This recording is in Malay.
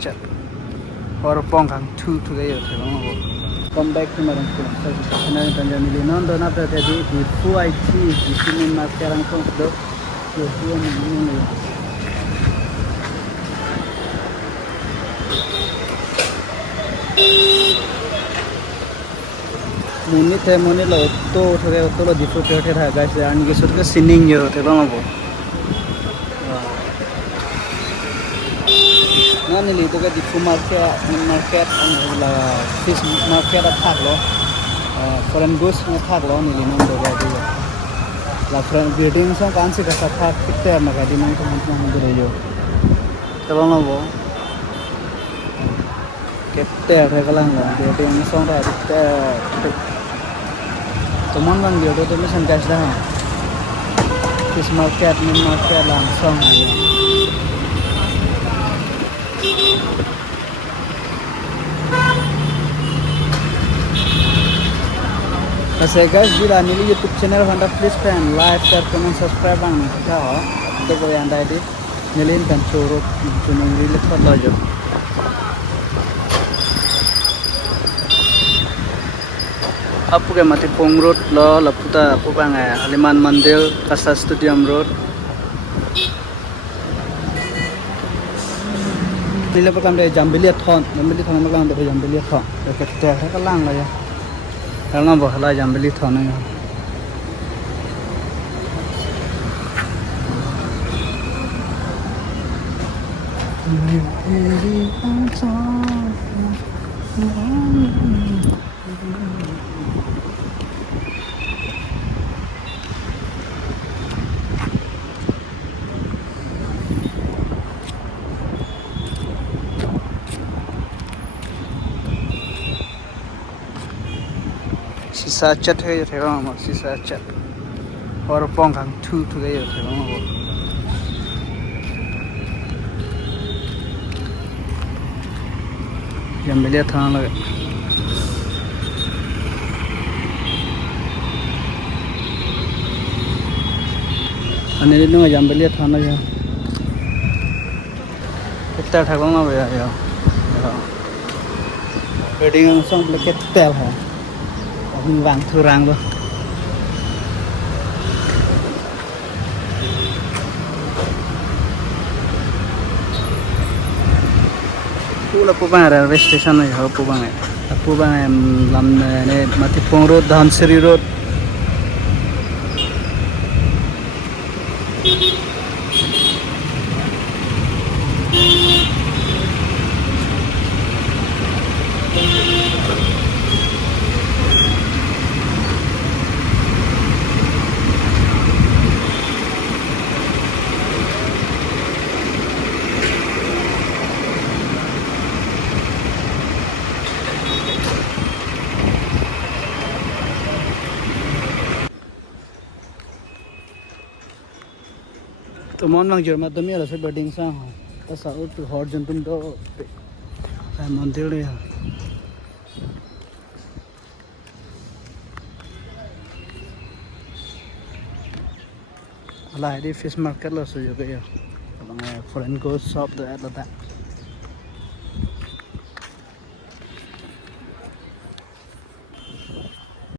chat or pong kang two together. Come back to my channel Tanzania. Non don after that the full IT the cinema sekarang pun sudah ini. Muni lo to lo different है guys and ये सुध का sinning जो होते हैं वो ना नहीं तो क्या different market la fish market attack lo foreign goods attack lo नहीं लेना तो क्या है la foreign building सो कौन सी कैसा attack कितने है मगर दिन में तो हम तो जो तो वो कितने है कल हम building सो तो कितने teman bang dia tu mission guys dah fish market mini market langsung aja Oke guys bila ini YouTube channel anda please friend like share comment subscribe bang kau itu boleh anda di nyelin dan curut channel ini lihat aja Apu ke mati Pong Road lo laputa apu bang Haliman Mandil Kasta Stadium Road. Ini lepas kami Jambelia Thon makan dari Jambelia Thon. Kita ke lang lah ya. Kalau nak bawa Jambelia Thon ya. Sisa chat है थे वहाँ मत sisa chat और पोंग कं two together थे वहाँ वो Jambelia थाना लगे अनेरी नो Jambelia थाना जो कितना ठगों ना भैया यार वेडिंग अंगसों पे कितना है vàng thưa rang luôn Phu là Pubang railway station này hả Pubang này làm này Mati Pong Road Dhansiri Road तो मन लग जरमा तो मेरा से बिल्डिंग सा हो तो साउथ तो हॉट जन तुम तो मंदिर है अल्लाह है फिश मार्केट लो सो जो गया फॉरेन को शॉप तो ऐसा था